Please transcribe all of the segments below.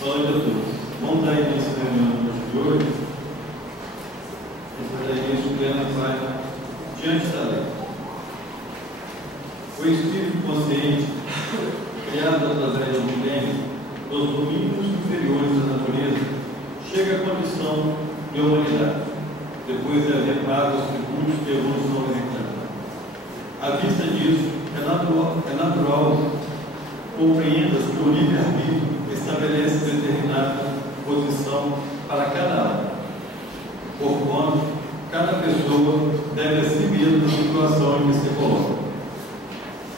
Boa noite a todos. Vamos dar início à reunião de hoje. A gente vai dar início plena paz diante da lei. O espírito consciente, criado através do milênio, dos domínios inferiores da natureza, chega à condição de humanidade, depois de haver pago os tributos de evolução vegetal. À vista disso, é natural compreendas que o livre-arbítrio estabelece determinada posição para cada alma, porquanto cada pessoa deve a si mesma a situação em que se coloca.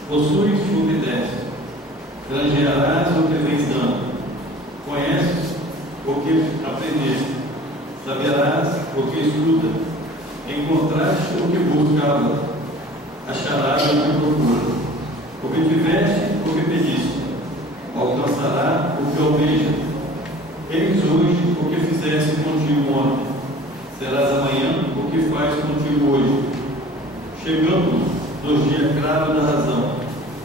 Possuis o que deste, granjearás o que vens dando, conheces o que aprendeste, saberás o que estuda, encontraste o que buscava, acharás o que procura, o que tiveste, o que pediste, alcançará o que almeja. Eis hoje o que fizeste contigo ontem, serás amanhã o que faz contigo hoje. Chegando nos dias claros da razão,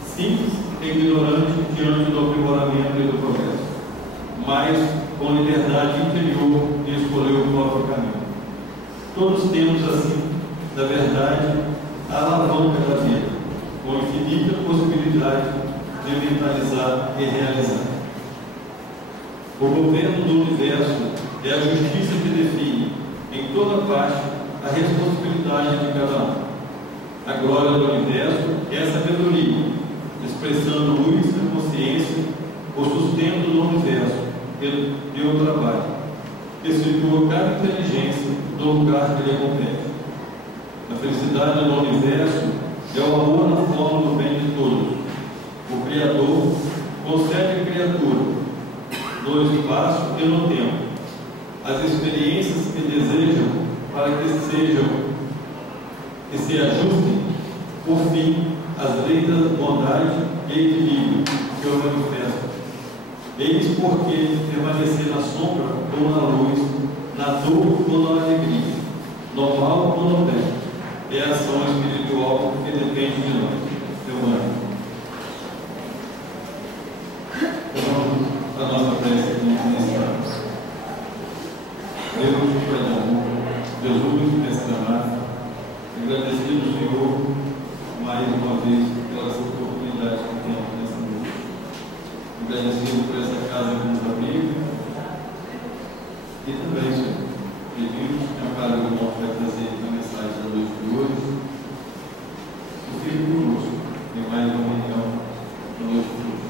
simples e ignorante diante do aprimoramento e do progresso, mas com liberdade interior de escolher o próprio caminho. Todos temos assim, na verdade, a alavanca da vida, com infinita possibilidade de mentalizar e realizar. O governo do universo é a justiça que define, em toda parte, a responsabilidade de cada um. A glória do universo é a sabedoria, expressando luz e consciência, o sustento do universo e o trabalho, que situa cada inteligência no lugar que lhe compete. A felicidade do universo é o amor na forma do bem de todos. O Criador concede à criatura, no espaço e no tempo, as experiências que desejam para que se ajustem, por fim, às leis da bondade e equilíbrio que o manifestam. Eis porque permanecer na sombra ou na luz, na dor ou na alegria, no mal ou no bem, é a ação espiritual que depende de nós, humano. A nossa prece aqui nesse ano. Deus, perdão, Jesus, mestre amado, agradecido, Senhor, mais uma vez pela oportunidade que temos nessa noite. Agradecido por essa casa com os amigos e também, Senhor, pedimos que a cada irmão vai trazer a mensagem da noite de hoje. E fique conosco em mais uma reunião da noite de hoje.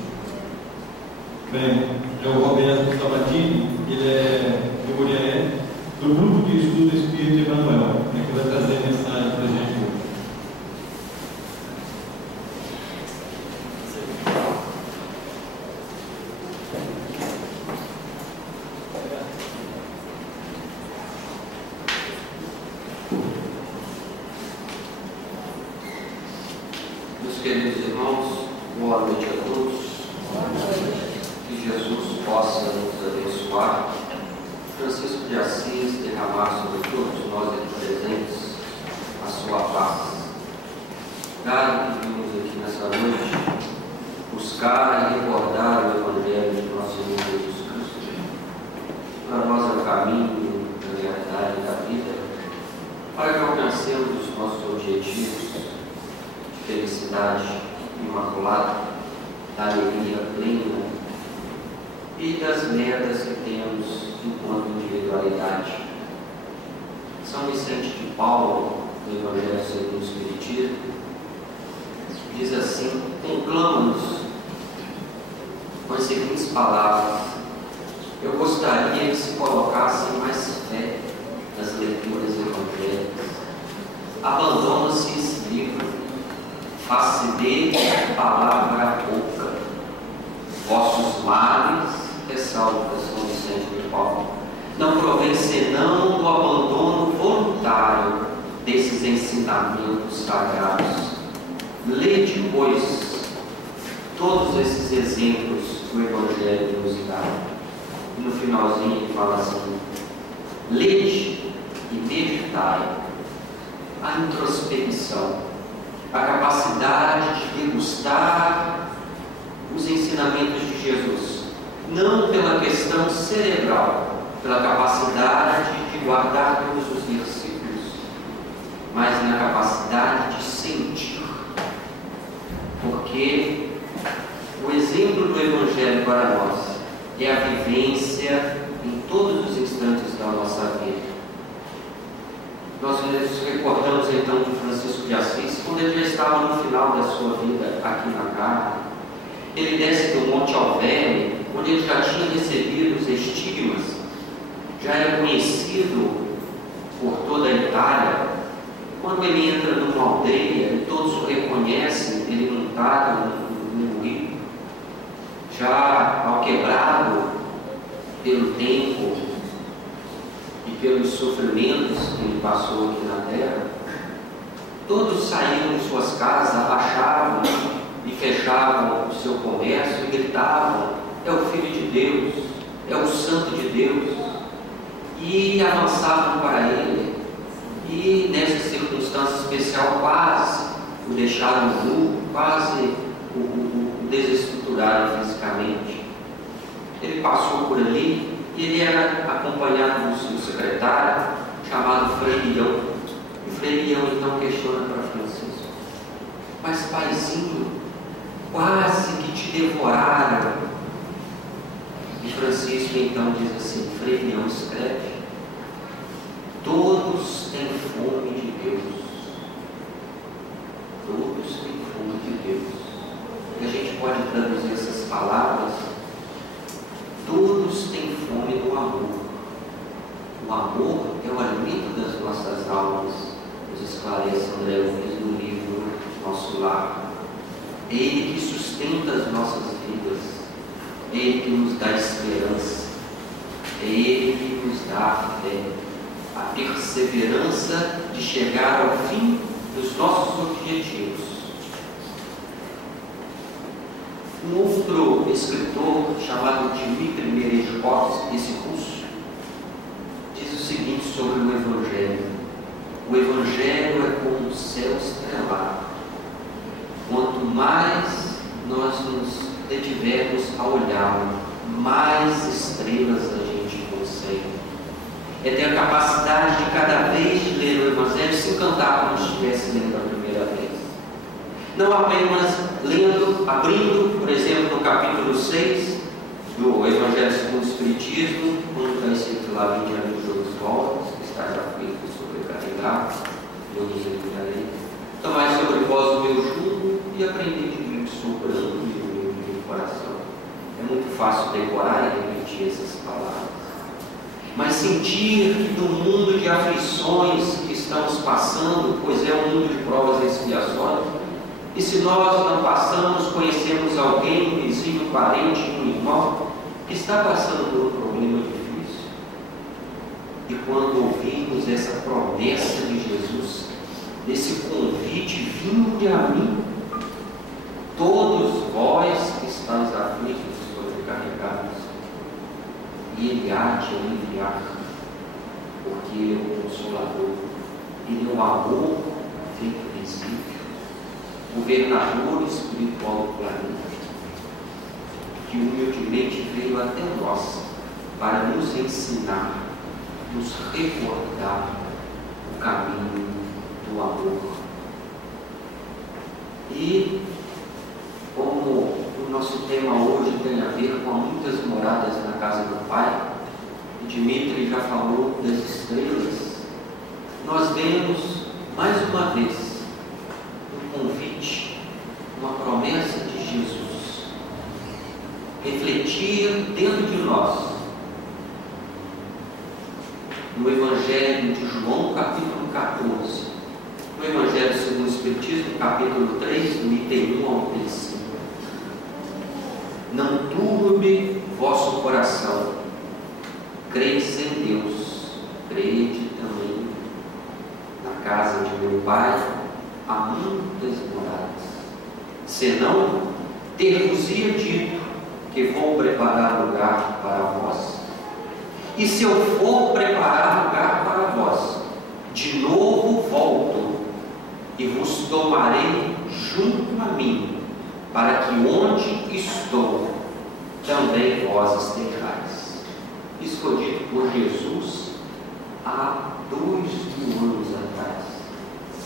Bem, é o Roberto Sabatini, ele é de Muriaé, do Grupo de Estudo Espírito Emmanuel, que vai trazer a mensagem para a gente hoje. Meus queridos irmãos, boa noite a todos. Que Jesus possa nos abençoar. Francisco de Assis derramar sobre todos nós aqui presentes a sua paz. Dado que vimos aqui nessa noite buscar e recordar o Evangelho de nosso Senhor Jesus Cristo, para nós é o caminho da verdade e da vida, para que alcancemos os nossos objetivos de felicidade imaculada, da alegria plena e das metas que temos enquanto individualidade. São Vicente de Paulo, no Evangelho segundo o Espiritismo, diz assim: conclama-nos com as seguintes palavras: eu gostaria que se colocasse mais fé nas leituras evangélicas. Abandona-se esse livro, faça dele palavra pouca. Vossos males, ressalta São Vicente de Paulo, não provém senão do abandono voluntário desses ensinamentos sagrados. Lede, pois, todos esses exemplos que o Evangelho nos dá. E no finalzinho ele fala assim: lede e meditai. A introspecção, a capacidade de degustar os ensinamentos de Jesus, não pela questão questão cerebral, pela capacidade de guardar todos os versículos, mas na capacidade de sentir. Porque o exemplo do Evangelho para nós é a vivência em todos os instantes da nossa vida. Nós nos recordamos então de Francisco de Assis, quando ele já estava no final da sua vida aqui na carne. Ele desce do Monte Alverne, onde ele já tinha recebido os estigmas, já era conhecido por toda a Itália. Quando ele entra numa aldeia e todos o reconhecem, ele montado no rio, já alquebrado pelo tempo e pelos sofrimentos que ele passou aqui na terra, todos saíram de suas casas, abaixavam e fechavam o seu comércio e gritavam: é o Filho de Deus, é o Santo de Deus, e avançavam para ele, e nessa circunstância especial quase o deixaram nu, quase o desestruturaram fisicamente. Ele passou por ali e ele era acompanhado do seu secretário, chamado Frei Leão. E Frei Leão então questiona para Francisco: mas paizinho, quase que te devoraram. E Francisco então diz assim: Frei Leão, escreve: todos têm fome de Deus. Todos têm fome de Deus. E a gente pode traduzir essas palavras: todos têm fome do amor. O amor é o alimento das nossas almas, nos esclarece André Luiz no livro Nosso Lar. É Ele que sustenta as nossas vidas, é Ele que nos dá esperança, é Ele que nos dá a fé, a perseverança de chegar ao fim dos nossos objetivos. Um outro escritor chamado Dmitry Merezhkovsky, esse russo, diz o seguinte sobre o Evangelho: o Evangelho é como um céu estrelado. Quanto mais nós nos detivermos a olhá-lo, mais estrelas a gente consegue. É ter a capacidade de cada vez de ler o Evangelho e se encantar como se estivesse lendo a primeira vez. Não apenas lendo, abrindo, por exemplo, no capítulo 6 do Evangelho segundo o Espiritismo, quando está escrito lá: vinde a mim todos vós, que está já feito sobrecarregado, eu vos enviarei. Tomai sobre vós o meu jugo e aprendei de mim, que sou brando e humilde de coração. É muito fácil decorar e repetir essas palavras, mas sentir que no mundo de aflições que estamos passando, pois é um mundo de provas e expiações, e se nós não passamos, conhecemos alguém, um vizinho, um parente, um irmão, que está passando por um problema difícil. E quando ouvimos essa promessa de Jesus, esse convite: vinde a mim, todos vós que estáis aflitos e sobrecarregados, e Ele há de aliviar, porque Ele é o Consolador, Ele é o amor feito visível, governador espiritual do planeta, que humildemente veio até nós para nos ensinar, nos recordar o caminho do amor. E como o nosso tema hoje tem a ver com muitas moradas na casa do Pai, e Dmitry já falou das estrelas, nós vemos mais uma vez um convite, uma promessa de Jesus, refletir dentro de nós, no Evangelho de João, capítulo 14, no Evangelho segundo o Espiritismo, capítulo 3, do item 1 ao item 5. Não turbe vosso coração, credes em Deus, crede também. Na casa de meu Pai há muitas moradas, senão ter-vos-ia dito que vou preparar lugar para vós. E se eu for preparar lugar para vós, de novo volto e vos tomarei junto a mim, para que onde estou, também vós estejais. Isso foi dito por Jesus há 2000 anos atrás.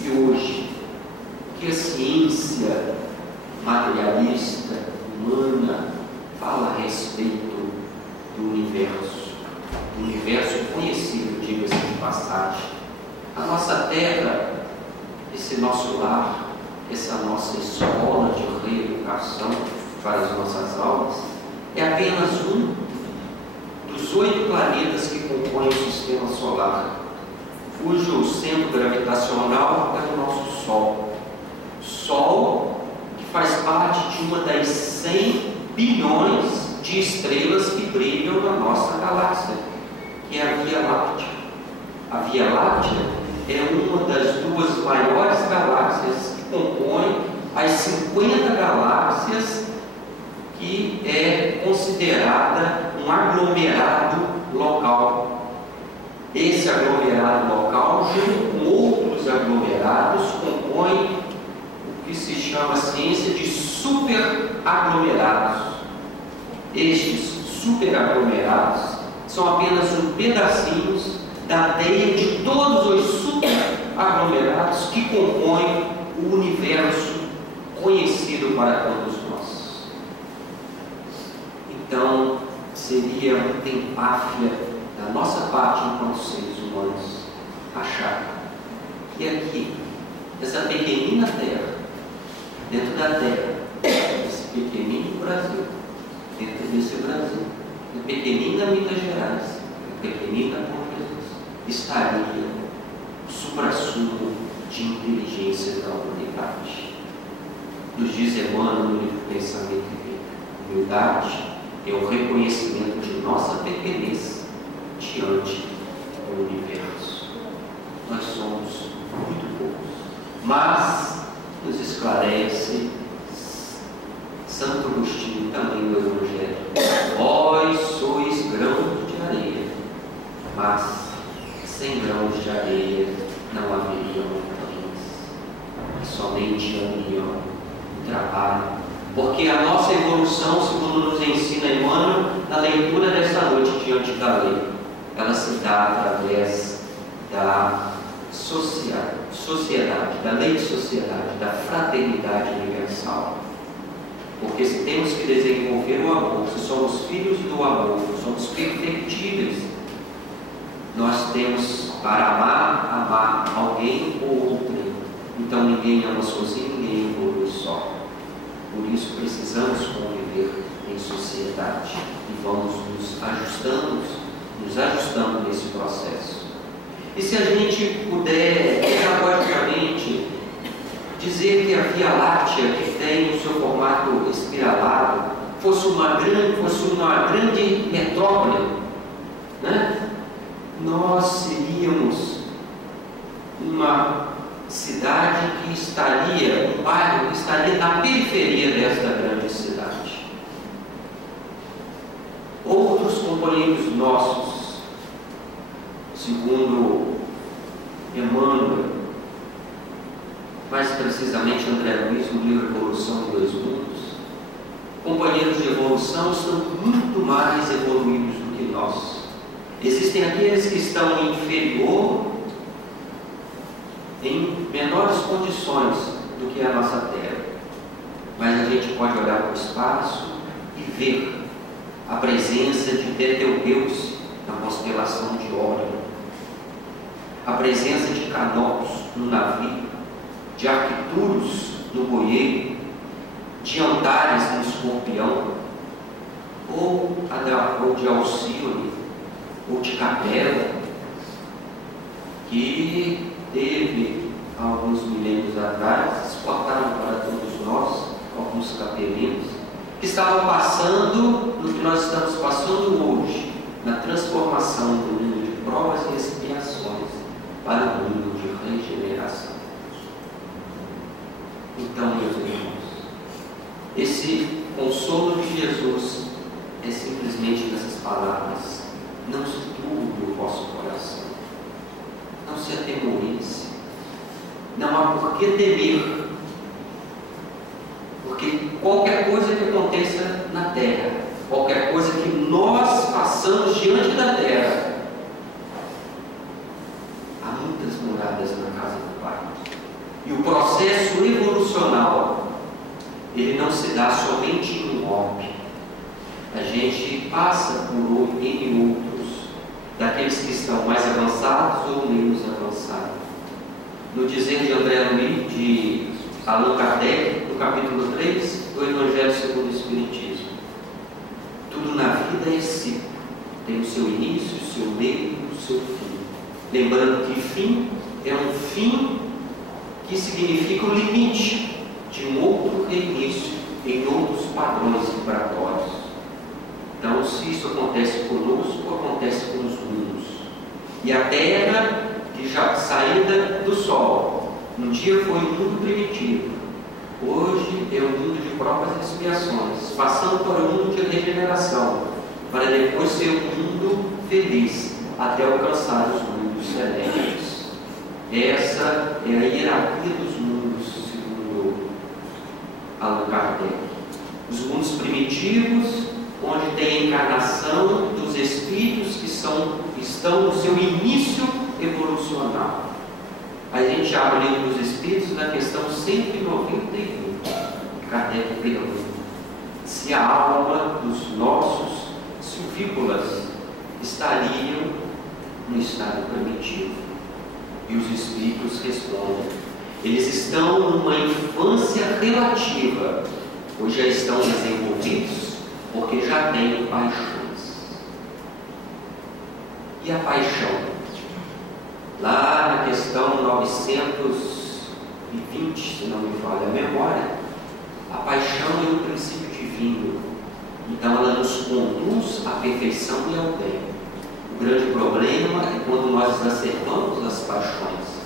E hoje, o que a ciência materialista, humana, fala a respeito do universo conhecido, diga-se de passagem. A nossa terra, esse nosso lar, essa nossa escola de reeducação para as nossas aulas, é apenas um dos 8 planetas que compõem o sistema solar, cujo centro gravitacional é o nosso Sol. Sol que faz parte de uma das 100 bilhões de estrelas que brilham na nossa galáxia, que é a Via Láctea. A Via Láctea é uma das 2 maiores galáxias que compõem as 50 galáxias que é considerada um aglomerado local. Esse aglomerado local, junto com outros aglomerados, compõe o que se chama a ciência de superaglomerados. Estes superaglomerados são apenas um pedacinho da teia de todos os superaglomerados que compõem o universo conhecido para todos nós. Então, seria muita empáfia da nossa parte enquanto seres humanos achar que aqui, essa pequenina terra, dentro da terra, esse pequenino Brasil, dentro desse Brasil, na pequenina Minas Gerais, na pequenina Bom Jesus, estaria o suprassumo de inteligência da humanidade. Nos diz Emmanuel no livro Pensamento e Vida, humildade é o reconhecimento de nossa pequenez diante do universo. Nós somos muito poucos, mas nos esclarece Santo Agostinho também no Evangelho: vós sois grãos de areia, mas sem grãos de areia não haveria montanhas, somente haveria o trabalho. Porque a nossa evolução, segundo nos ensina Emmanuel, na leitura desta noite diante da lei, ela se dá através da sociedade, da lei de sociedade, da fraternidade universal. Porque se temos que desenvolver o amor, se somos filhos do amor, somos perfectíveis, nós temos para amar alguém ou outrem. Então ninguém ama sozinho, ninguém evolui só. Por isso precisamos conviver em sociedade e vamos nos ajustando nesse processo. E se a gente puder pedagogicamente dizer que a Via Láctea, que tem o seu formato espiralado, fosse uma grande metrópole, né? Nós seríamos uma cidade que estaria, um bairro que estaria na periferia desta grande cidade. Outros companheiros nossos, segundo Emmanuel, mais precisamente André Luiz, no livro Evolução em 2 Mundos, companheiros de evolução estão muito mais evoluídos do que nós. Existem aqueles que estão inferior, em menores condições do que a nossa Terra, mas a gente pode olhar para o espaço e ver a presença de Betelgeuse na constelação de Órion, a presença de Canopus no navio, de Arcturus no Boieiro, de Antares no Escorpião, ou de Alcíone, ou de Capela, que teve, alguns milênios atrás, exportaram para todos nós, alguns capelinos, que estavam passando no que nós estamos passando hoje, na transformação do mundo de provas e expiações para o mundo de regeneração. Então, meus irmãos, esse consolo de Jesus é simplesmente nessas palavras: não se turbe o vosso coração, não se atemorize, não há por que temer, porque qualquer coisa que aconteça na terra, qualquer coisa que nós façamos diante da finalizar somente em um orbe. A gente passa por N outros, daqueles que estão mais avançados ou menos avançados. No dizer de André Luiz, de Allan Kardec, no capítulo 3 do Evangelho segundo o Espiritismo: tudo na vida é ciclo, tem o seu início, o seu meio, o seu fim. Lembrando que fim é um fim que significa o limite de um outro reinício em outros padrões vibratórios. Então, se isso acontece conosco, acontece com os mundos. E a Terra, que já saída do Sol, um dia foi um mundo primitivo, hoje é um mundo de provas e expiações, passando por um mundo de regeneração, para depois ser um mundo feliz, até alcançar os mundos celestes. Essa é a hierarquia dos mundos, segundo Allan Kardec. Os mundos primitivos, onde tem a encarnação dos espíritos que estão no seu início evolucional. A gente abre o livro dos Espíritos na questão 191. Kardec pergunta se a alma dos nossos silvícolas estariam no estado primitivo. E os Espíritos respondem: eles estão numa infância relativa, pois já estão desenvolvidos, porque já têm paixões. E a paixão? Lá na questão 920, se não me falha a memória, a paixão é um princípio divino. Então ela nos conduz à perfeição e ao bem. O grande problema é quando nós exacerbamos as paixões.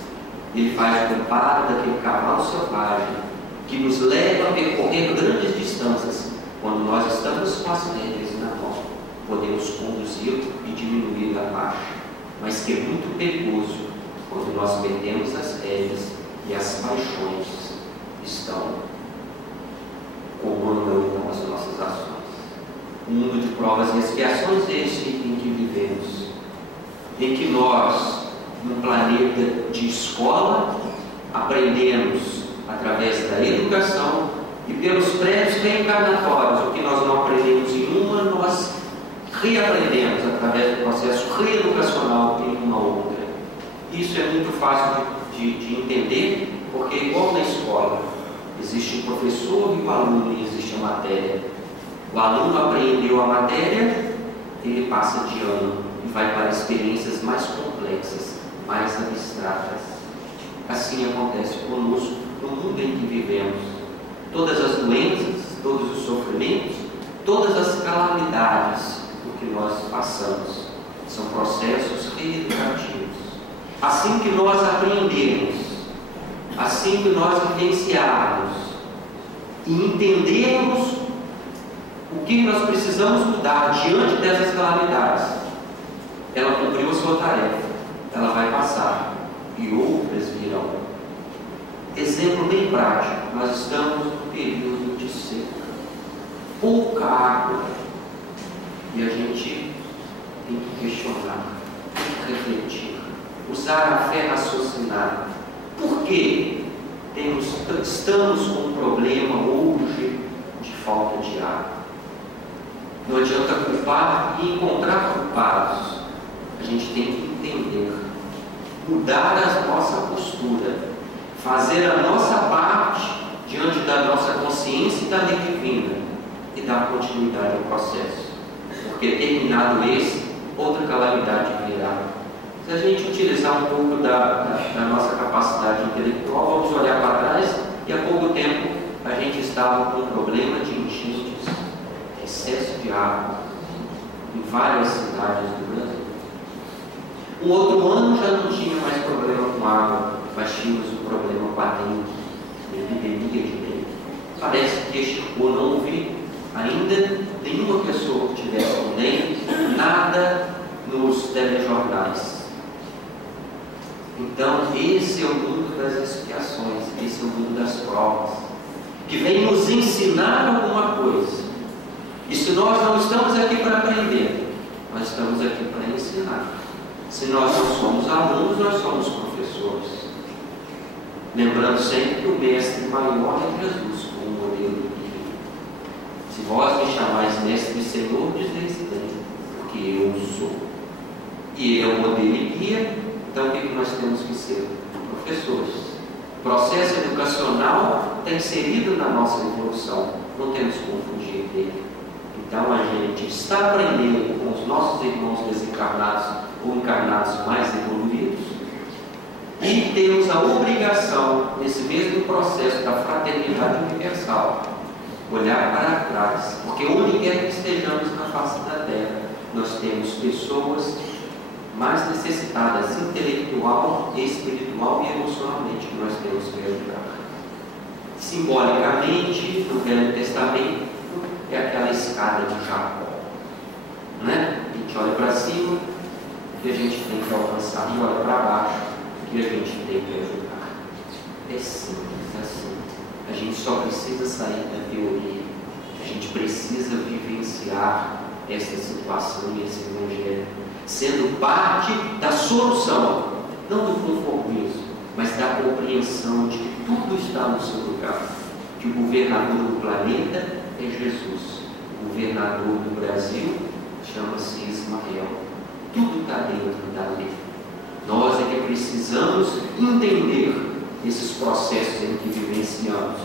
Ele faz o preparo daquele cavalo selvagem que nos leva a percorrer grandes distâncias. Quando nós estamos com as rédeas na mão, podemos conduzi-lo e diminuir a marcha, mas que é muito perigoso quando nós perdemos as rédeas e as paixões estão comandando então as nossas ações. Um mundo de provas e expiações é esse em que vivemos, em que nós, num planeta de escola, aprendemos através da educação e pelos prédios reencarnatórios. O que nós não aprendemos em uma, nós reaprendemos através do processo reeducacional em uma outra. Isso é muito fácil de entender, porque igual na escola, existe o professor e o aluno e existe a matéria. O aluno aprendeu a matéria, ele passa de ano e vai para experiências mais complexas, mais abstratas. Assim acontece conosco no mundo em que vivemos. Todas as doenças, todos os sofrimentos, todas as calamidades por que nós passamos são processos reeducativos. Assim que nós aprendemos, assim que nós vivenciarmos e entendermos o que nós precisamos mudar diante dessas calamidades, ela cumpriu a sua tarefa, ela vai passar e outras virão. Exemplo bem prático: nós estamos no período de seca, pouca água, e a gente tem que questionar, tem que refletir, usar a fé raciocinada. Por que estamos com um problema hoje de falta de água? Não adianta culpar e encontrar culpados. A gente tem que entender, mudar a nossa postura, fazer a nossa parte diante da nossa consciência e da lei divina e dar continuidade ao processo. Porque terminado esse, outra calamidade virá. Se a gente utilizar um pouco da nossa capacidade intelectual, vamos olhar para trás e há pouco tempo a gente estava com um problema de enchentes, excesso de água em várias cidades do Brasil. Um outro ano já não tinha mais problema com água, mas tínhamos um problema com a dengue, epidemia de dengue. Parece que este ano não ouvi ainda nenhuma pessoa que tivesse com dengue, nada nos telejornais. Então, esse é o mundo das expiações, esse é o mundo das provas, que vem nos ensinar alguma coisa. E se nós não estamos aqui para aprender, nós estamos aqui para ensinar. Se nós não somos alunos, nós somos professores. Lembrando sempre que o mestre maior é Jesus, como modelo do vós me chamais mestre e Senhor, dizeis bem, porque eu sou. E Ele é o modelo e guia. Então o que nós temos que ser? Professores. O processo educacional está inserido na nossa evolução, não temos como fugir dele. Então a gente está aprendendo com os nossos irmãos desencarnados ou encarnados mais evoluídos, e temos a obrigação, nesse mesmo processo da fraternidade universal, olhar para trás, porque onde quer que estejamos na face da Terra, nós temos pessoas mais necessitadas, intelectual, espiritual e emocionalmente, que nós temos que ajudar. Simbolicamente, no Velho Testamento, é aquela escada de Jacó, né? A gente olha para cima, que a gente tem que alcançar, e olha para baixo, que a gente tem que ajudar. É simples assim. A gente só precisa sair da teoria. A gente precisa vivenciar essa situação e esse evangelho, sendo parte da solução, não do conformismo, mas da compreensão de que tudo está no seu lugar. Que o governador do planeta é Jesus. O governador do Brasil chama-se Ismael. Tudo está dentro da lei. Nós é que precisamos entender esses processos em que vivenciamos.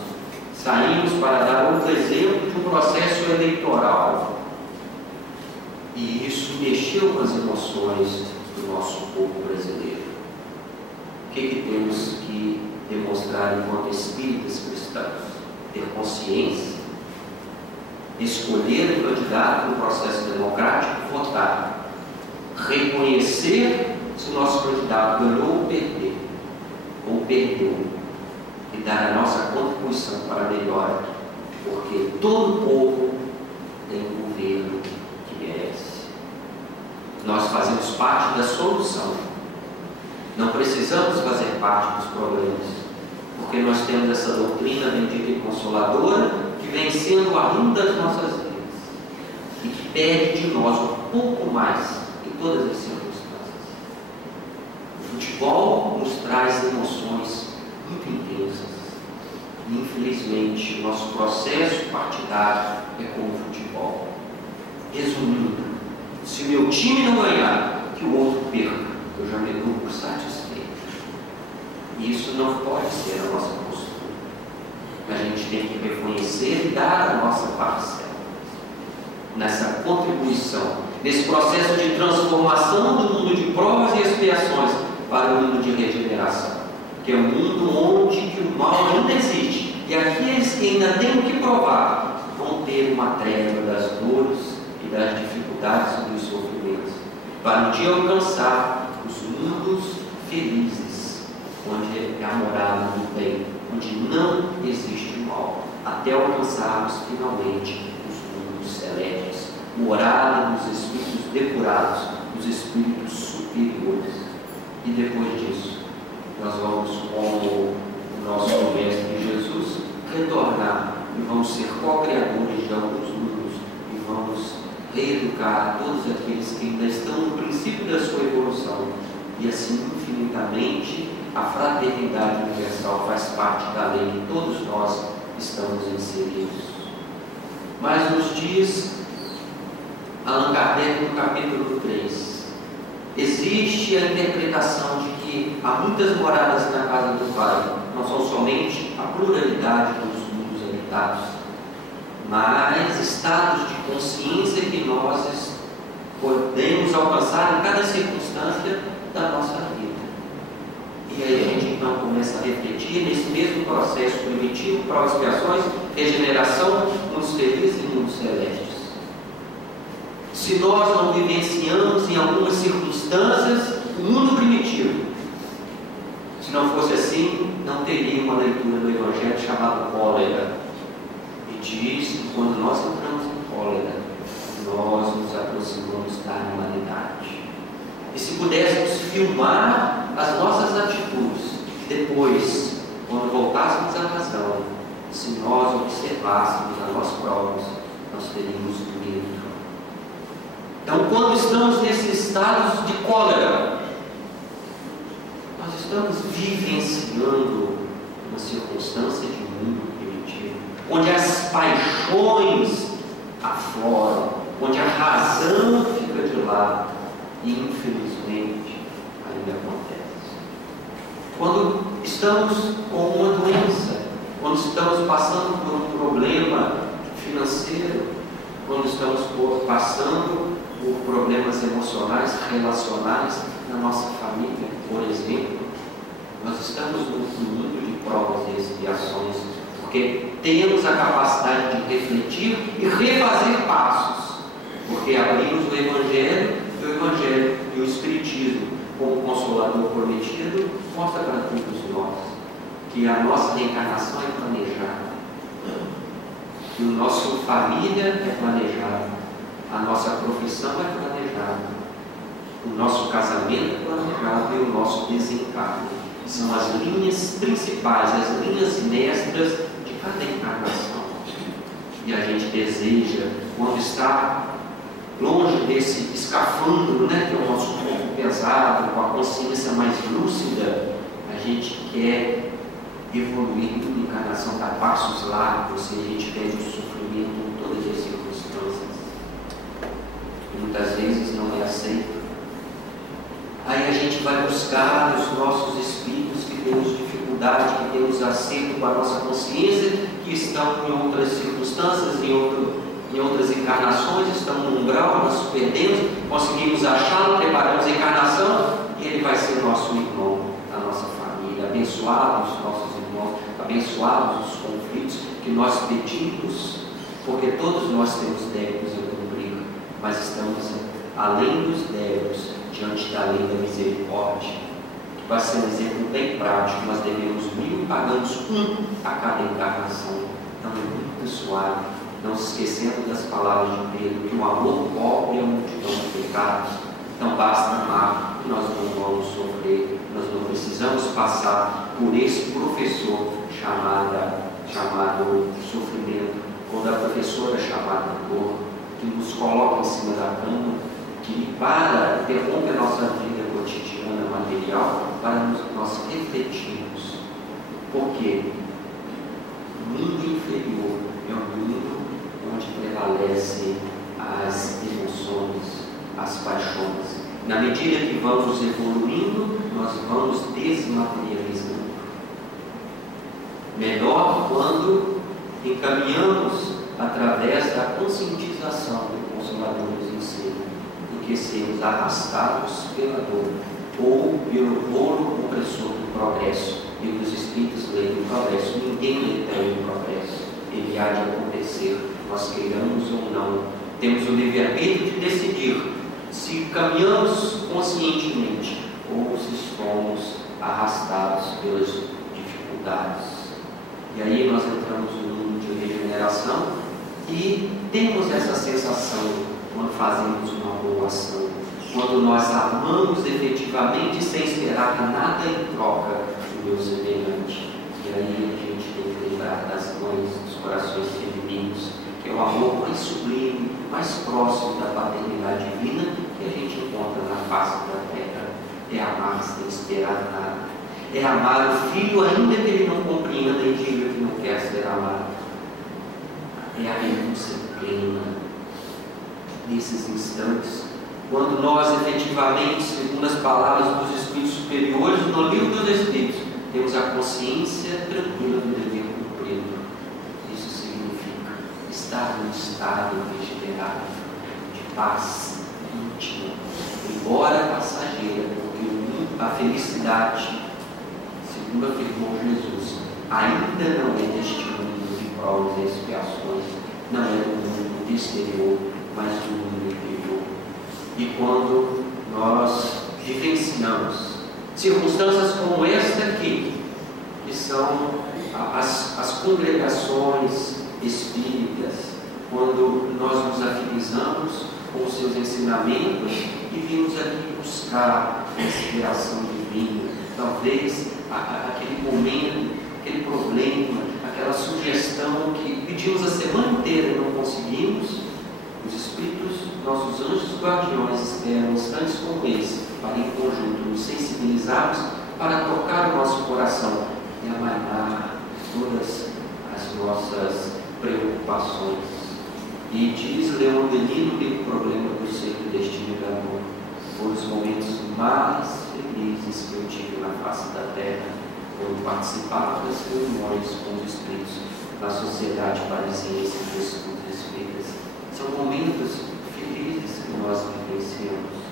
Saímos para dar outro exemplo de um processo eleitoral. E isso mexeu com as emoções do nosso povo brasileiro. O que temos que demonstrar enquanto espíritas cristãos? Ter consciência, escolher o candidato no processo democrático, votar, reconhecer se o nosso candidato ganhou ou perdeu, e dar a nossa contribuição para a melhora, porque todo povo tem um governo que merece. Nós fazemos parte da solução, não precisamos fazer parte dos problemas, porque nós temos essa doutrina bendita e consoladora que vem sendo o arrimo das nossas vidas e que pede de nós um pouco mais em todas as circunstâncias. O futebol nos traz emoções muito intensas e, infelizmente, o nosso processo partidário é como o futebol. Resumindo, se meu time não ganhar, que o outro perca, eu já me dou por satisfeito. E isso não pode ser a nossa postura. A gente tem que reconhecer e dar a nossa parcela nessa contribuição, nesse processo de transformação do mundo de provas e expiações para o mundo de regeneração, que é um mundo onde que o mal ainda existe, e aqueles que ainda têm o que provar vão ter uma trégua das dores e das dificuldades e dos sofrimentos, para um dia alcançar os mundos felizes, onde é a morada do bem, onde não existe mal, até alcançarmos finalmente os mundos celestes, morada dos espíritos depurados, dos espíritos superiores. E depois disso, nós vamos, como o nosso Mestre Jesus, retornar e vamos ser co-criadores de alguns mundos e vamos reeducar todos aqueles que ainda estão no princípio da sua evolução. E assim, infinitamente, a fraternidade universal faz parte da lei que todos nós estamos inseridos. Mas nos diz Allan Kardec no capítulo 3, existe a interpretação de que há muitas moradas na casa do Pai, não são somente a pluralidade dos mundos habitados, mas estados de consciência que nós podemos alcançar em cada circunstância da nossa vida. E aí a gente então começa a refletir nesse mesmo processo primitivo, provas, expiações, regeneração, mundos felizes e mundos celestes. Se nós não vivenciamos em algumas circunstâncias o mundo primitivo, se não fosse assim, não teria uma leitura do Evangelho chamado cólera. E diz que quando nós entramos em cólera, nós nos aproximamos da humanidade. E se pudéssemos filmar as nossas atitudes, depois, quando voltássemos à razão, se nós observássemos a nós próprios, nós teríamos medo. Então, quando estamos nesses estados de cólera, nós estamos vivenciando uma circunstância de mundo primitivo, onde as paixões afloram, onde a razão fica de lado, e infelizmente ainda acontece. Quando estamos com uma doença, quando estamos passando por um problema financeiro, quando estamos passando por problemas emocionais, relacionais na nossa família, por exemplo, nós estamos num mundo de provas e expiações, porque temos a capacidade de refletir e refazer passos, porque abrimos o Evangelho, e o Evangelho e o Espiritismo, como Consolador prometido, mostra para todos nós que a nossa reencarnação é planejada, que a nossa família é planejada, a nossa profissão é planejada, o nosso casamento é planejado e o nosso desencarne. São as linhas principais, as linhas mestras de cada encarnação. E a gente deseja, quando está longe desse escafandro, que é o nosso corpo pesado, com a consciência mais lúcida, a gente quer evoluir numa encarnação, dar passos largos, e a gente pede o sofrimento em todas as circunstâncias. E muitas vezes não é aceito. Aí a gente vai buscar os nossos espíritos que temos dificuldade, que temos acerto com a nossa consciência, que estão em outras circunstâncias, em outras encarnações, estão no umbral, nós perdemos, conseguimos achá-lo, preparamos a encarnação, e ele vai ser nosso irmão, da nossa família, abençoados os nossos irmãos, abençoados os conflitos que nós pedimos, porque todos nós temos débitos a cumprir, mas estamos além dos débitos, diante da lei da misericórdia, que vai ser um exemplo bem prático. Nós devemos 1000 e pagamos 1 a cada encarnação. Então é muito suave, não se esquecendo das palavras de Pedro, que o amor cobre a multidão de pecados. Então basta amar, e nós não vamos sofrer, nós não precisamos passar por esse professor chamado sofrimento, ou da professora chamada dor, que nos coloca em cima da cama, que interrompe a nossa vida cotidiana material, para nós refletirmos. Porque o mundo inferior é um mundo onde prevalecem as emoções, as paixões. Na medida que vamos evoluindo, nós vamos desmaterializando. Melhor quando encaminhamos através da conscientização do Consolador nos ensina, do que sermos arrastados pela dor ou pelo rolo compressor do progresso. E os Espíritos leem o progresso. Ninguém detém o progresso. Ele há de acontecer, nós queiramos ou não. Temos o livre-arbítrio de decidir se caminhamos conscientemente ou se somos arrastados pelas dificuldades. E aí nós entramos no mundo de regeneração e temos essa sensação quando fazemos uma boa ação, quando nós amamos efetivamente sem esperar nada em troca do meu semelhante. E aí a gente tem que lembrar das mães, dos corações femininos, que é o amor mais sublime, mais próximo da paternidade divina que a gente encontra na face da terra. É amar sem esperar nada. É amar o filho ainda que ele não compreenda e diga que não quer ser amado. É a renúncia plena. Nesses instantes, quando nós efetivamente, segundo as palavras dos Espíritos superiores, no livro dos Espíritos, temos a consciência tranquila do dever cumprido. Isso significa estar num estado regenerado, de paz íntima, embora passageira, porque a felicidade, segundo afirmou Jesus, ainda não é deste mundo de provas e expiações, não é do mundo exterior, mas do mundo interior. E quando nós vivenciamos circunstâncias como esta aqui, que são as congregações espíritas, quando nós nos afinizamos com os seus ensinamentos e vimos aqui buscar a inspiração divina, talvez aquele momento, aquele problema, aquela sugestão que pedimos a semana inteira e não conseguimos, os Espíritos, nossos anjos guardiões, esperam instantes como esse, para em conjunto nos sensibilizarmos, para tocar o nosso coração e amanar todas as nossas preocupações. E diz Leon Denis que o problema do ser do destino e do amor foram os momentos mais felizes que eu tive na face da terra, quando participava das reuniões com os espíritos na Sociedade Parisiense dos Estudos Espíritas. São momentos felizes que nós vivenciamos.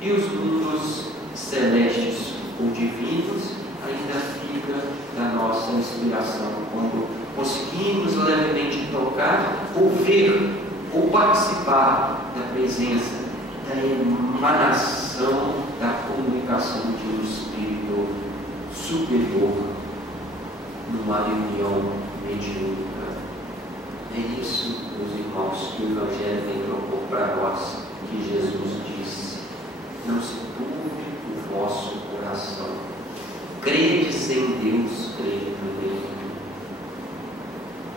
E os mundos celestes ou divinos ainda fica da nossa inspiração, quando conseguimos levemente tocar ou ver ou participar da presença, da emanação, da comunicação de um espírito superior numa reunião mediúnica. É isso, meus irmãos, que o Evangelho vem propor para nós, que Jesus disse: não se turbe o vosso coração, credes em Deus, crede também em mim.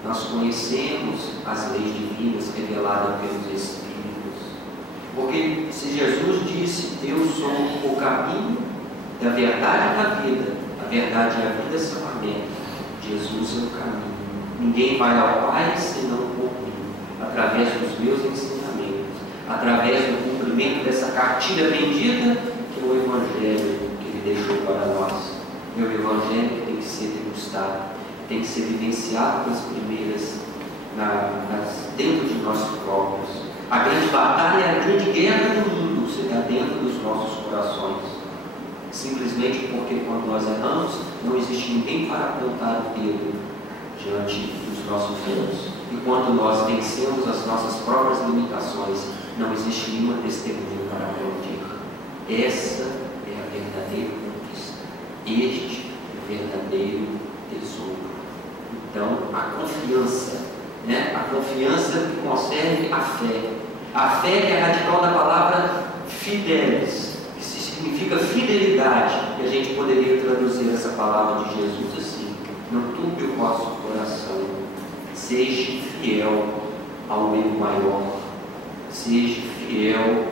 Nós conhecemos as leis divinas reveladas pelos Espíritos, porque se Jesus disse: eu sou o caminho da verdade e da vida, a verdade e a vida são a mim, Jesus é o caminho. Ninguém vai ao Pai senão por mim, através dos meus ensinamentos, através do cumprimento dessa cartilha bendita que é o Evangelho que Ele deixou para nós. E o Evangelho tem que ser degustado, tem que ser vivenciado pelas primeiras, dentro de nós próprios. A grande batalha, a grande guerra do mundo se dá dentro dos nossos corações. Simplesmente porque quando nós erramos, não existe ninguém para apontar o dedo diante dos nossos erros. E quando nós vencemos as nossas próprias limitações, não existe nenhuma testemunha para aplaudir. Essa é a verdadeira conquista. Este é o verdadeiro tesouro. Então, a confiança, a confiança que concerne a fé. A fé que é radical da palavra fidelis, que significa fidelidade. E a gente poderia traduzir essa palavra de Jesus assim: não turbe o vosso coração, seja fiel ao meu maior, seja fiel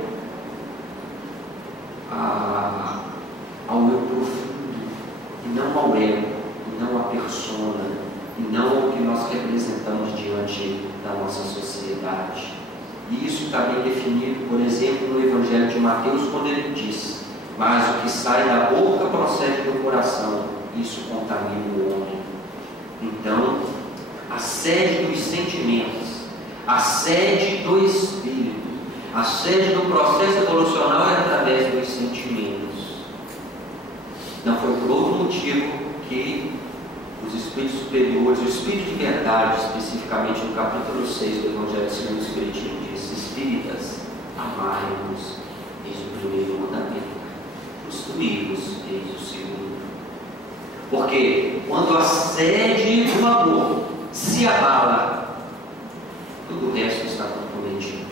ao meu profundo, e não ao ego, e não à persona, e não ao que nós representamos diante da nossa sociedade. E isso está bem definido, por exemplo, no Evangelho de Mateus, quando ele diz: mas o que sai da boca procede do coração, isso contamina o homem. Então, a sede dos sentimentos, a sede do espírito, a sede do processo evolucional é através dos sentimentos. Não foi por outro motivo que os espíritos superiores, o espírito de verdade, especificamente no capítulo 6 do Evangelho segundo o Espiritismo, disse: espíritas, amai-vos, eis o primeiro mandamento, instruí-vos, eis o segundo. Porque quando a sede do amor se abala, tudo o resto está comprometido.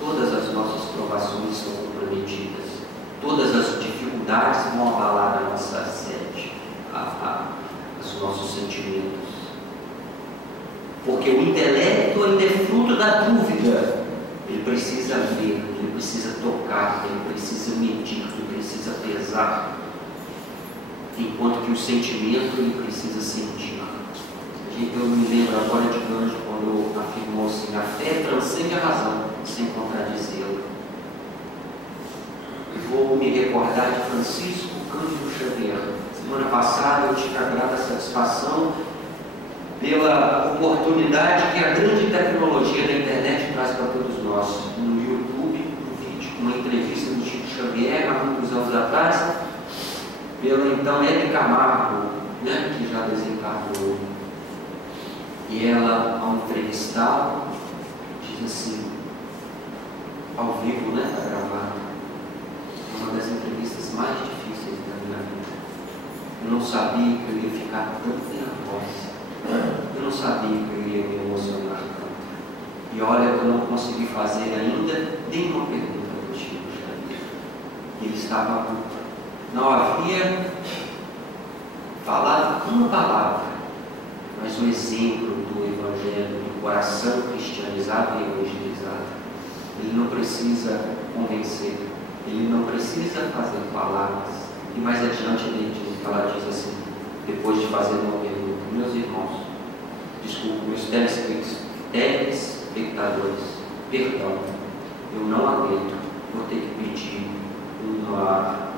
Todas as nossas provações são comprometidas. Todas as dificuldades vão abalar a nossa sede, os nossos sentimentos. Porque o intelecto ainda é fruto da dúvida. Ele precisa ver, ele precisa tocar, ele precisa medir, ele precisa pesar. Enquanto que o sentimento ele precisa sentir. Eu me lembro agora de Gandhi quando afirmou assim: a fé transcende a razão, sem contradizê-la. Vou me recordar de Francisco Cândido Xavier. Semana passada eu tive a grata satisfação pela oportunidade que a grande tecnologia da internet traz para todos nós. No YouTube, um vídeo, uma entrevista do Chico Xavier há muitos anos atrás, pela então Hebe Camargo, que já desencarnou. E ela, ao entrevistá-lo, diz assim, ao vivo, está gravado: uma das entrevistas mais difíceis da minha vida. Eu não sabia que eu ia ficar tão nervosa. Eu não sabia que eu ia me emocionar tanto. E olha que eu não consegui fazer ainda nenhuma pergunta para o Chico Xavier. Ele estava puto. Não havia falado uma palavra, mas o exemplo do Evangelho, do coração cristianizado e evangelizado. Ele não precisa convencer, ele não precisa fazer palavras. E mais adiante ela diz assim, depois de fazer uma pergunta: meus irmãos, desculpe, meus telespectadores, espectadores, perdão, eu não aguento, vou ter que pedir uma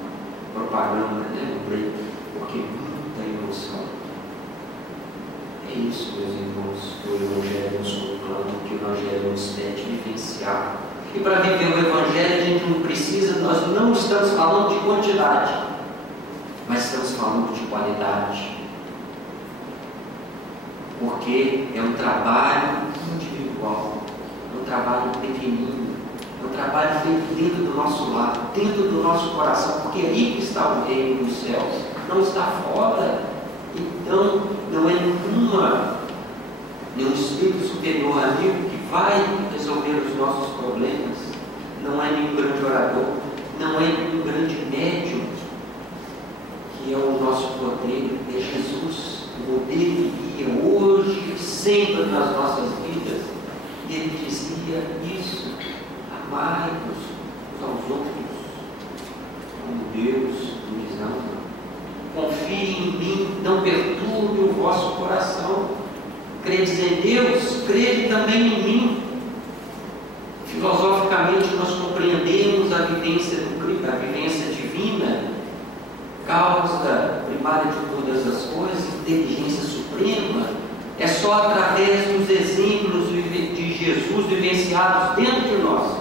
propaganda, um break, porque muita emoção. É isso, meus irmãos, que o Evangelho nos conclama, que o Evangelho nos pede vivenciar. E para viver o Evangelho, a gente não precisa, nós não estamos falando de quantidade, mas estamos falando de qualidade. Porque é um trabalho individual, é um trabalho pequenino, é um trabalho feito dentro do nosso lar, dentro do nosso coração, porque é aí que está o reino dos céus, não está fora. Então, não é nenhum espírito superior amigo que vai resolver os nossos problemas, não é nenhum grande orador, não é nenhum grande médium, que é o nosso poder, é Jesus, o poder que guia hoje, sempre nas nossas vidas. E ele dizia isso: amai-vos uns aos outros, como Deus nos ama. Confie em mim, não perturbe o vosso coração. Credes em Deus, crede também em mim. Filosoficamente, nós compreendemos a vivência divina, causa primária de todas as coisas, inteligência suprema. É só através dos exemplos de Jesus vivenciados dentro de nós.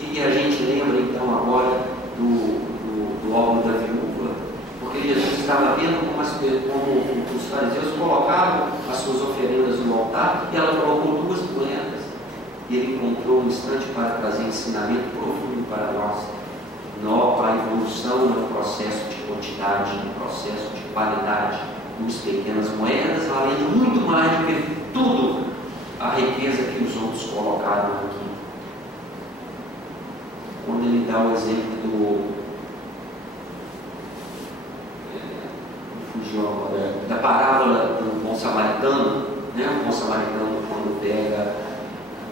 E a gente lembra então agora do álbum da viúva, porque Jesus estava vendo como os fariseus colocavam as suas oferendas no altar, e ela colocou 2 moedas. E ele encontrou um instante para trazer ensinamento profundo para nós. A evolução no processo de quantidade, no processo de qualidade, duas pequenas moedas, valendo muito mais do que tudo a riqueza que os outros colocaram aqui. Quando ele dá o exemplo da parábola do bom samaritano, né? O bom samaritano, quando pega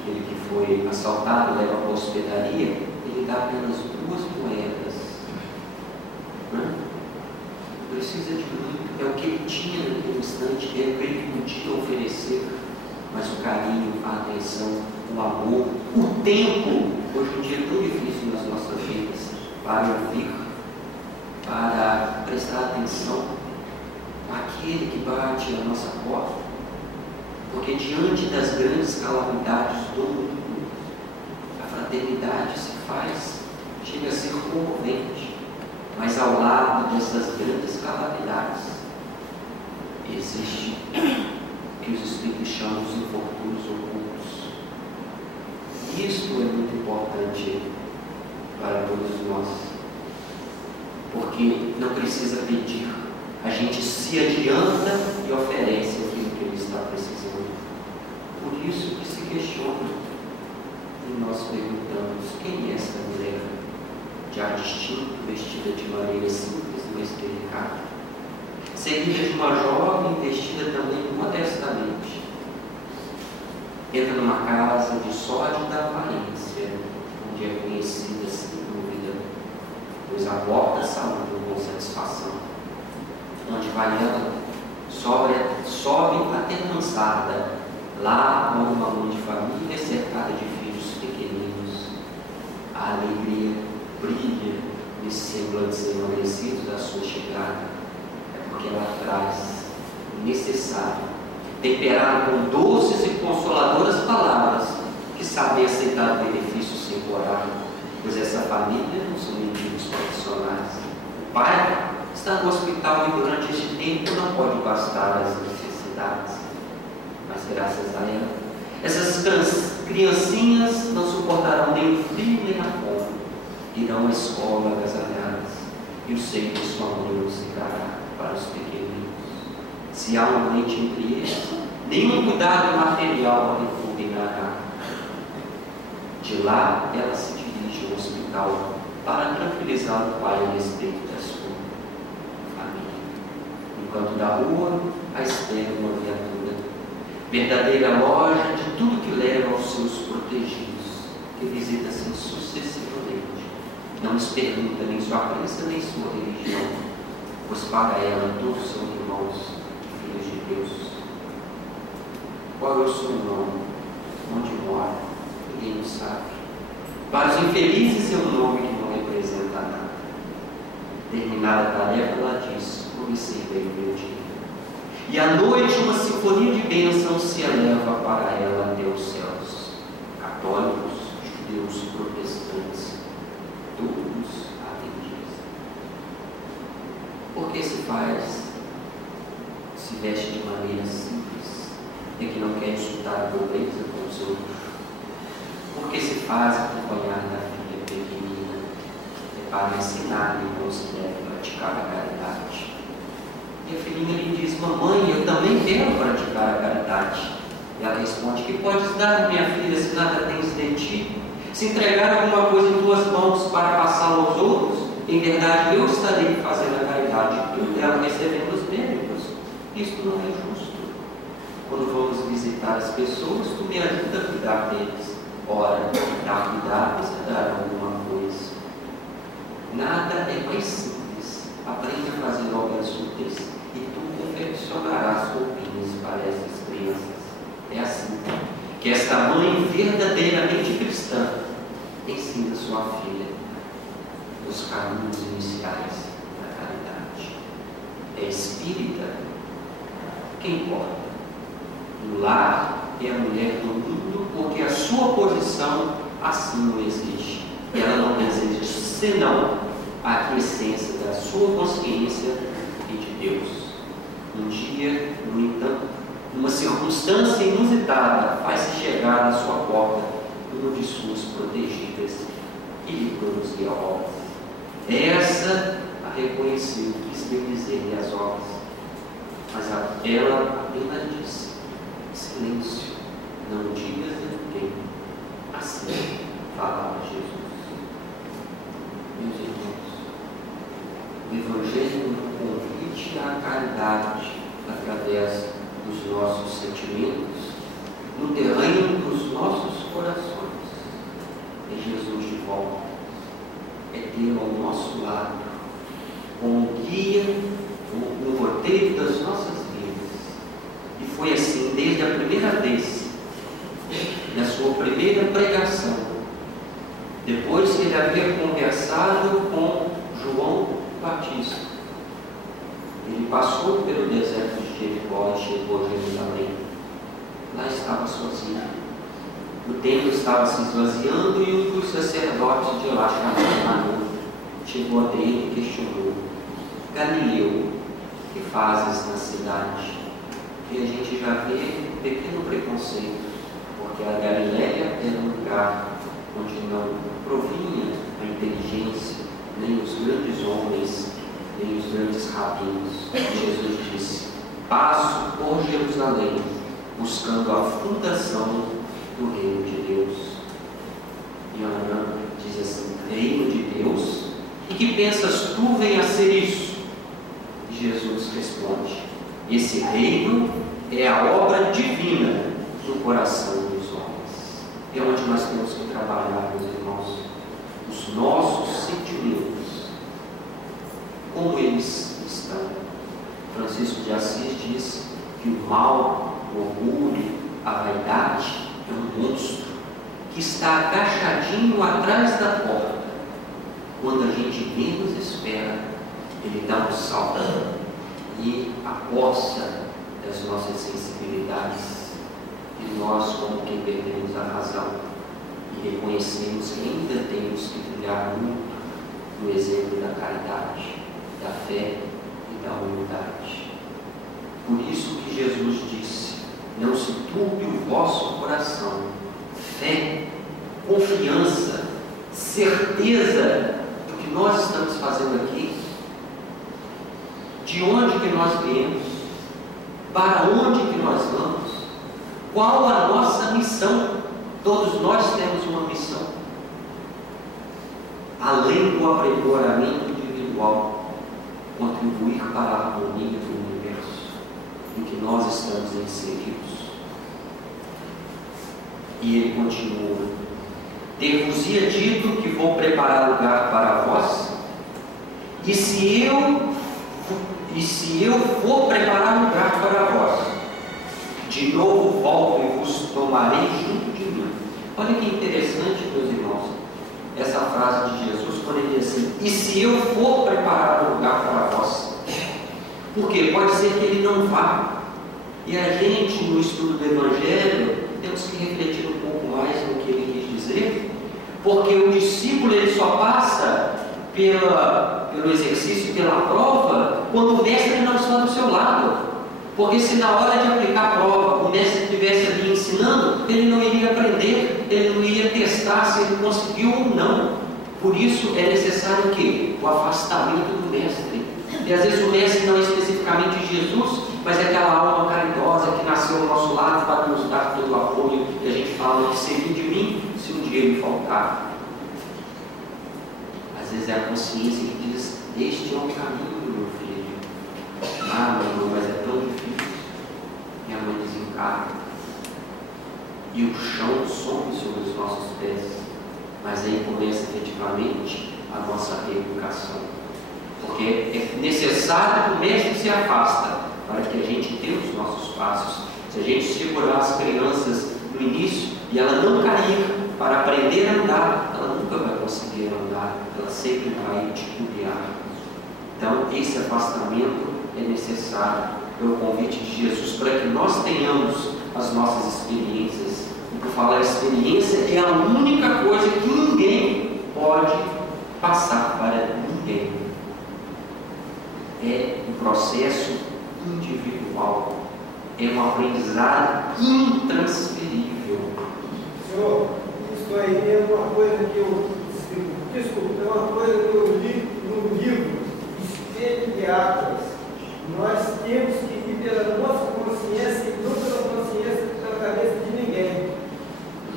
aquele que foi assaltado, leva para a hospedaria, ele dá apenas 2 moedas. Né? Não precisa de muito, é o que ele tinha naquele instante, é o que ele podia oferecer, mas o carinho, a atenção, o amor, o tempo. Hoje em dia é tão difícil nas nossas vidas para ouvir, para prestar atenção àquele que bate à nossa porta, porque diante das grandes calamidades do mundo, a fraternidade se faz, chega a ser comovente, mas ao lado dessas grandes calamidades existe o que os Espíritos chamam de infortúnios ocultos. Isto é muito importante para todos nós, porque não precisa pedir, a gente se adianta e oferece aquilo que ele está precisando. Por isso que se questiona, e nós perguntamos: quem é esta mulher de ar distinto, vestida de maneira simples, mas delicada, seguida de uma jovem vestida também modestamente? Entra numa casa de sórdida aparência, onde é conhecida sem dúvida, pois aborda saúde com satisfação. Onde vai ela, sobe até cansada, lá mora uma mãe de família cercada de filhos pequeninos. A alegria brilha nesses semblantes emagrecidos da sua chegada, é porque ela traz o necessário, temperado com doces e consoladoras palavras, que sabem aceitar benefícios sem coragem, pois essa família não são mendigos profissionais. O pai está no hospital e durante este tempo não pode bastar as necessidades, mas graças a ela, essas criancinhas não suportarão nem o frio nem a fome, irão à escola agasalhadas, e o seio de sua mãe não secará para os pequeninos. Se há um doente entre eles, nenhum cuidado material a repugnará. De lá, ela se dirige ao hospital para tranquilizar o pai a respeito da sua família. Enquanto da rua, à espera uma viatura, verdadeira loja de tudo que leva aos seus protegidos, que visita-se sucessivamente. Não lhes pergunta nem sua crença nem sua religião, pois para ela todos são irmãos, filhos de Deus. Qual é o seu nome? onde mora, ninguém o sabe. Para os infelizes é um nome que não representa nada. Terminada a tarefa, ela diz: comecei bem o meu dia. E à noite uma sinfonia de bênçãos se eleva para ela até os céus. Católicos, judeus, protestantes, todos a bendizem. Por que se faz? Se veste de maneira simples, é que não quer insultar a pobreza com os outros. Por que se faz acompanhar da filha pequenina? É para ensinar-lhe como se deve praticar a caridade. E a filhinha lhe diz: mamãe, eu também quero praticar a caridade. E ela responde: que podes dar, minha filha, se nada tens de ti? Se entregar alguma coisa em tuas mãos para passá-la aos outros, em verdade eu estarei fazendo a caridade, tu dela recebendo os méritos. Isto não é justo. Quando vamos visitar as pessoas, tu me ajuda a cuidar deles. Ora, dar cuidados é dar alguma coisa. Nada é mais simples. Aprende a fazer obras úteis e tu confeccionarás roupinhas para essas crianças. É assim que esta mãe verdadeiramente cristã ensina sua filha os caminhos iniciais da caridade. É espírita? Quem importa? No lar é a mulher do mundo, porque a sua posição assim o exige. Ela não deseja senão a aquiescência da sua consciência e de Deus. Um dia, no entanto, uma circunstância inusitada faz-se chegar à sua porta uma de suas protegidas e lhe produzir a obra. Essa a reconheceu, quis bendizer-lhe as obras, mas ela apenas disse: silêncio, não digas a ninguém. Assim falava Jesus. Meus irmãos, o Evangelho nos convite à caridade através dos nossos sentimentos, no terreno dos nossos corações. É Jesus de volta, é ter ao nosso lado, como guia, o roteiro das nossas vidas. E foi assim desde a primeira vez, na sua primeira pregação, depois que ele havia conversado com João Batista. Ele passou pelo deserto de Jericó e chegou a Jerusalém. Lá estava sozinho. O templo estava se esvaziando e um dos sacerdotes de lá, chamado Ananias, chegou a ele e questionou: Galileu, que fazes na cidade? E a gente já vê um pequeno preconceito, porque a Galiléia era um lugar onde não provinha a inteligência, nem os grandes homens, nem os grandes rabinos. Jesus disse: passo por Jerusalém, buscando a fundação do reino de Deus. E Ana diz assim: reino de Deus? E que pensas tu venha a ser isso? E Jesus responde: esse reino é a obra divina no coração dos homens. É onde nós temos que trabalhar, meus irmãos, os nossos sentimentos, como eles estão. Francisco de Assis diz que o mal, o orgulho, a vaidade é um monstro que está agachadinho atrás da porta. Quando a gente menos espera, ele dá um salto e aposta das nossas sensibilidades. E nós, como quem perdemos a razão e reconhecemos que ainda temos que brilhar muito no exemplo da caridade, da fé e da humildade. Por isso que Jesus disse: não se turbe o vosso coração. Fé, confiança, certeza do que nós estamos fazendo aqui, de onde que nós viemos, para onde que nós vamos, qual a nossa missão. Todos nós temos uma missão, além do aprimoramento individual, contribuir para a harmonia do universo em que nós estamos inseridos. E ele continua: ter-vos-ia dito que vou preparar lugar para vós, e se eu for preparar lugar para vós, de novo volto e vos tomarei junto de Olha que interessante, meus irmãos, essa frase de Jesus, quando ele diz assim: e se eu for preparar um lugar para vós? Porque pode ser que ele não vá. E a gente, no estudo do Evangelho, temos que refletir um pouco mais no que ele quis dizer, porque o discípulo ele só passa pelo exercício, pela prova, quando o mestre não está do seu lado. Porque se na hora de aplicar a prova o mestre estivesse ali ensinando, ele não iria aprender, ele não ia testar se ele conseguiu ou não. Por isso é necessário o quê? O afastamento do mestre. E às vezes o mestre não é especificamente Jesus, mas é aquela alma caridosa que nasceu ao nosso lado para nos dar todo o apoio, e a gente fala que seria de mim se um dia me faltar. Às vezes é a consciência que diz: este é o caminho, meu filho. Ah, meu irmão, mas é tão difícil. Minha mãe desencarna e o chão some sobre os nossos pés. Mas aí começa efetivamente a nossa reeducação. Porque é necessário que o mestre se afasta para que a gente dê os nossos passos. Se a gente segurar as crianças no início e ela não cair para aprender a andar, ela nunca vai conseguir andar, ela sempre vai titubear. Então esse afastamento é necessário. É o convite de Jesus para que nós tenhamos as nossas experiências. E por falar experiência, é a única coisa que ninguém pode passar para ninguém. É um processo individual, é um aprendizado intransferível. Senhor, isso aí é uma coisa que é uma coisa que eu li no livro Espelho de Atlas. Nós temos que ir pela nossa consciência e não pela consciência pela cabeça de ninguém.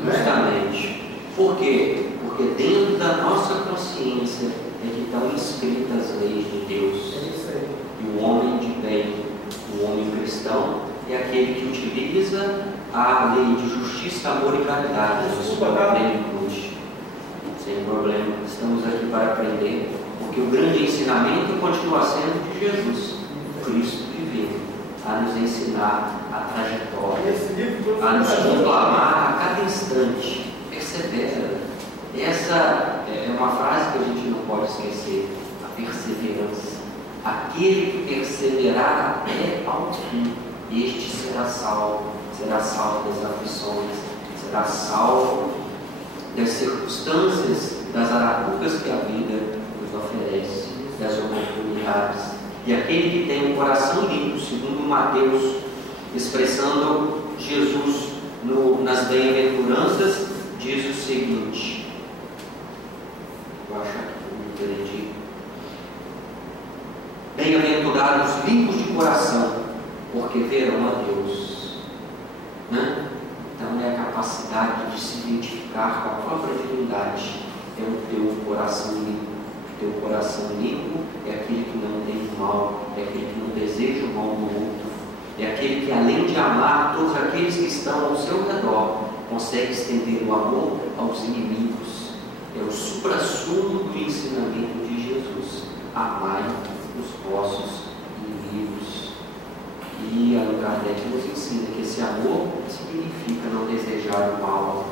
Justamente. Por quê? Porque dentro da nossa consciência é que estão escritas as leis de Deus. É isso aí. E o homem de bem, o homem cristão, é aquele que utiliza a lei de justiça, amor e caridade na sua plenitude. Sem problema. Estamos aqui para aprender, porque o grande ensinamento continua sendo de Jesus, Cristo divino, a nos ensinar a trajetória, a nos conclamar a cada instante. Persevera. Essa é uma frase que a gente não pode esquecer: a perseverança. Aquele que perseverar até ao fim, este será salvo das aflições, será salvo das circunstâncias, das arapucas que a vida nos oferece, das oportunidades. E aquele que tem um coração limpo, segundo Mateus, expressando Jesus nas bem-aventuranças, diz o seguinte: vou achar que eu me perdi. Bem-aventurados limpos de coração, porque verão a Deus. Né? Então é a capacidade de se identificar com a própria divindade, é o teu coração limpo. O teu coração limpo é aquele que não tem o mal, é aquele que não deseja o mal do outro, é aquele que, além de amar todos aqueles que estão ao seu redor, consegue estender o amor aos inimigos. É o suprassumo do ensinamento de Jesus: amai os vossos inimigos. E Allan Kardec nos ensina que esse amor significa não desejar o mal,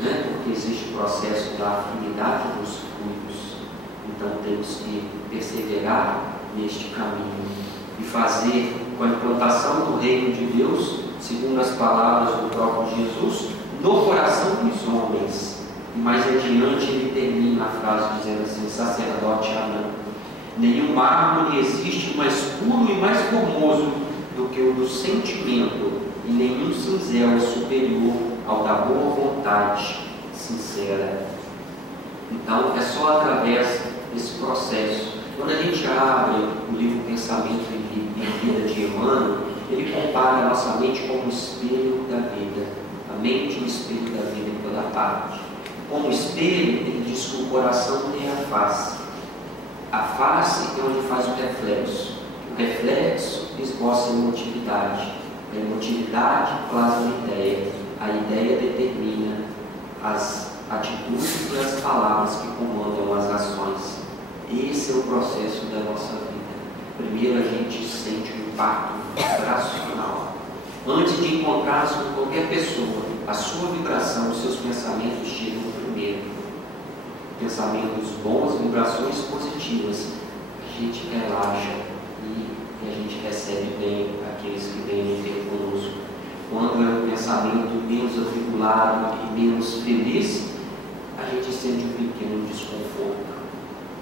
né? Porque existe o processo da afinidade dos frutos. Então temos que perseverar neste caminho e fazer com a implantação do reino de Deus, segundo as palavras do próprio Jesus, no coração dos homens. E mais adiante ele termina a frase dizendo assim: sacerdote Anã, nenhum mármore existe mais puro e mais formoso do que o do sentimento, e nenhum cinzel é superior ao da boa vontade sincera. Então é só através desse processo. Quando a gente abre o livro Pensamento em Vida de Emmanuel, ele compara a nossa mente como o espelho da vida. A mente é o espelho da vida em toda parte. Como espelho, ele diz que o coração tem a face. A face é onde faz o reflexo. O reflexo esboça a emotividade. A emotividade plasma a ideia. A ideia determina as atitudes e as palavras que comandam as ações. Esse é o processo da nossa vida. Primeiro a gente sente um impacto racional. Antes de encontrarmos com qualquer pessoa, a sua vibração, os seus pensamentos chegam primeiro. Pensamentos bons, vibrações positivas, a gente relaxa e a gente recebe bem aqueles que vêm ter conosco. Quando é um pensamento menos atribulado e menos feliz, a gente sente um pequeno desconforto.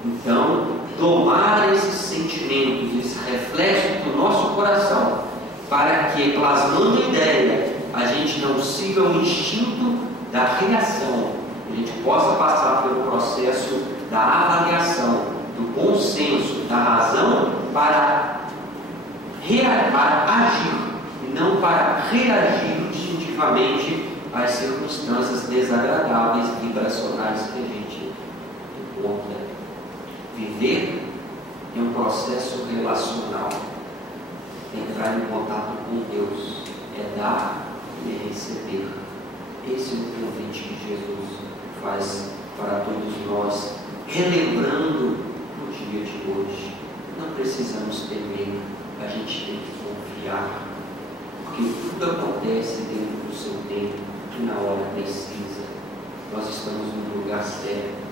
Então, domar esses sentimentos, esse reflexo do nosso coração, para que, plasmando a ideia, a gente não siga o instinto da reação, a gente possa passar pelo processo da avaliação, do bom senso, da razão, para agir, e não para reagir instintivamente às circunstâncias desagradáveis e vibracionais que a gente encontra. Viver é um processo relacional. Entrar em contato com Deus é dar e é receber. Esse é o convite que Jesus faz para todos nós, relembrando o dia de hoje. Não precisamos temer, a gente tem que confiar, porque tudo acontece dentro do seu tempo e na hora precisa. Nós estamos no lugar certo,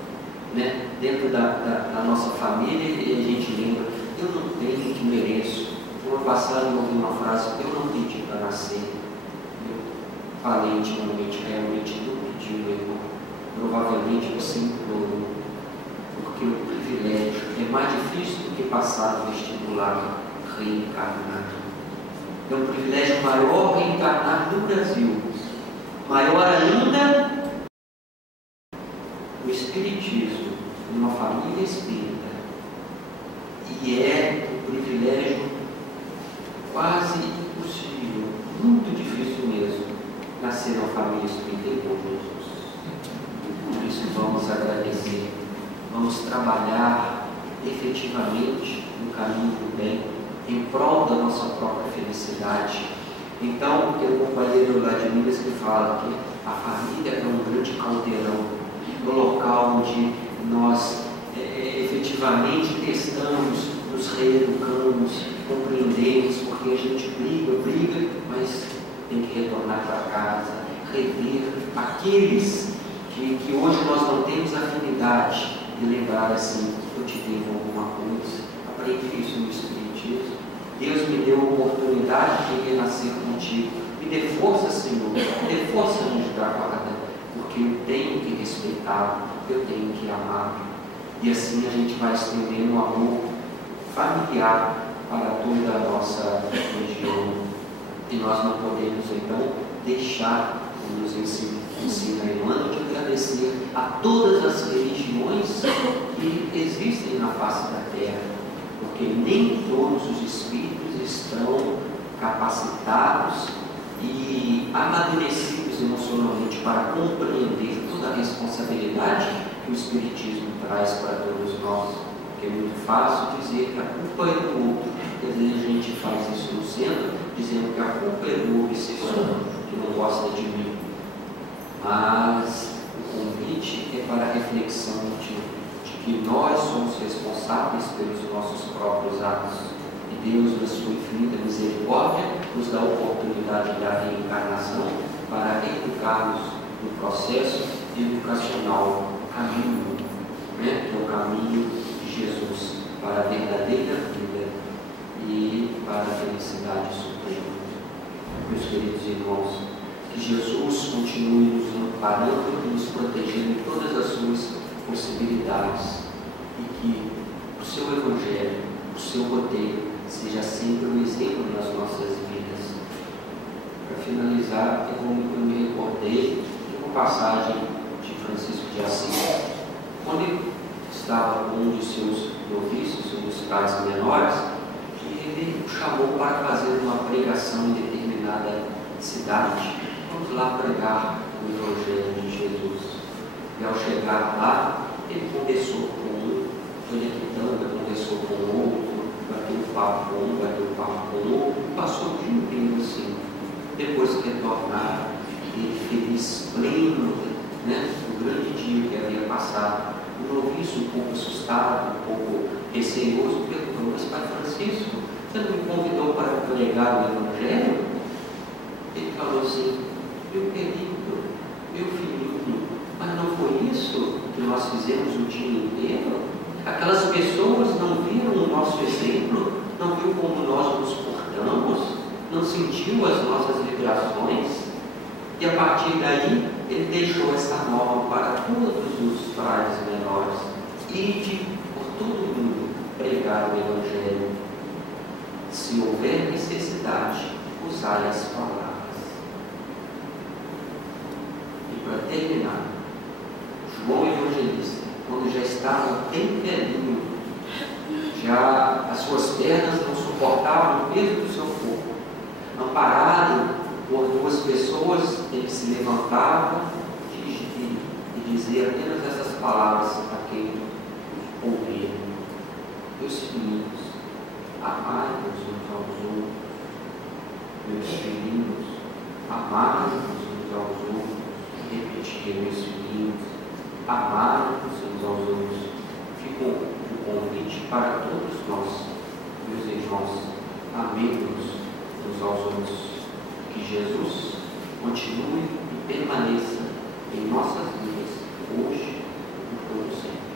né? Dentro da nossa família, e a gente lembra: eu não tenho que mereço. No ano passado eu ouvi uma frase: eu não pedi para nascer. Eu falei intimamente: realmente não pedi, meu irmão. Provavelmente você implorou, porque o privilégio é mais difícil do que passar no vestibular, reencarnar. É um privilégio maior reencarnar no Brasil. Maior ainda o Espiritismo, numa família espírita. E é um privilégio quase impossível, muito difícil mesmo, nascer numa família espírita igual Jesus. Por isso vamos agradecer, vamos trabalhar efetivamente no caminho do bem, em prol da nossa própria felicidade. Então, tem um companheiro lá de Minas que fala que a família é um grande caldeirão, no local onde nós efetivamente testamos, nos reeducamos, compreendemos, porque a gente briga, mas tem que retornar para casa, rever aqueles que hoje nós não temos afinidade, e lembrar assim: eu te devo alguma coisa. Aprendi isso no Espiritismo. Deus me deu a oportunidade de renascer contigo. Me dê força, Senhor, me dê força, anjo da guarda, porque eu tenho que respeitá-lo, eu tenho que amá-lo. E assim a gente vai estendendo um amor familiar para toda a nossa região. E nós não podemos então deixar, como nos ensina Emmanuel, de agradecer a todas as religiões que existem na face da terra, porque nem todos os espíritos estão capacitados e amadurecidos emocionalmente para compreender toda a responsabilidade que o Espiritismo traz para todos nós. Porque é muito fácil dizer que a culpa é do outro. Às vezes a gente faz isso no centro, dizendo que a culpa é do obsessor, que não gosta de mim. Mas o convite é para a reflexão de que nós somos responsáveis pelos nossos próprios atos. E Deus, na sua infinita misericórdia, nos dá a oportunidade da reencarnação para educarmos no processo educacional, caminho, né? Que é o caminho de Jesus para a verdadeira vida e para a felicidade suprema. Meus queridos irmãos, que Jesus continue nos amparando e nos protegendo em todas as suas possibilidades, e que o seu Evangelho, o seu roteiro, seja sempre um exemplo nas nossas vidas. Para finalizar, eu me recordei de uma passagem de Francisco de Assis, onde ele estava com um de seus noviços, um dos frades menores, que ele o chamou para fazer uma pregação em determinada cidade. Vamos lá pregar o Evangelho de Jesus. E ao chegar lá, ele conversou com um, foi aquitando, conversou com o outro, bateu um papo com um, bateu um papo com o outro, passou o dia inteiro assim. Depois que retornaram, ele feliz, pleno, né, do grande dia que havia passado. O noviço, um pouco assustado, um pouco receioso, perguntou: mas Pai Francisco, você não me convidou para pregar o Evangelho? Ele falou assim: eu queria meu filhinho, mas não foi isso que nós fizemos o dia inteiro? Aquelas pessoas não viram o nosso exemplo, não viram como nós nos portamos, não sentiu as nossas vibrações? E a partir daí, ele deixou essa norma para todos os frades menores: ide por todo mundo pregar o Evangelho. Se houver necessidade, usai as palavras. E para terminar, João Evangelista, quando já estava bem velhinho, já as suas pernas não suportavam o peso do seu corpo, amparado por duas pessoas, ele se levantava e dizia apenas essas palavras a quem ouvia: meus filhinhos, amai-vos uns aos outros. Meus filhinhos, amai-vos uns aos outros. Repetia: meus filhinhos, amai-vos uns aos outros. Ficou o convite para todos nós, meus irmãos, amemos uns aos outros. Que Jesus continue e permaneça em nossas vidas, hoje e por sempre.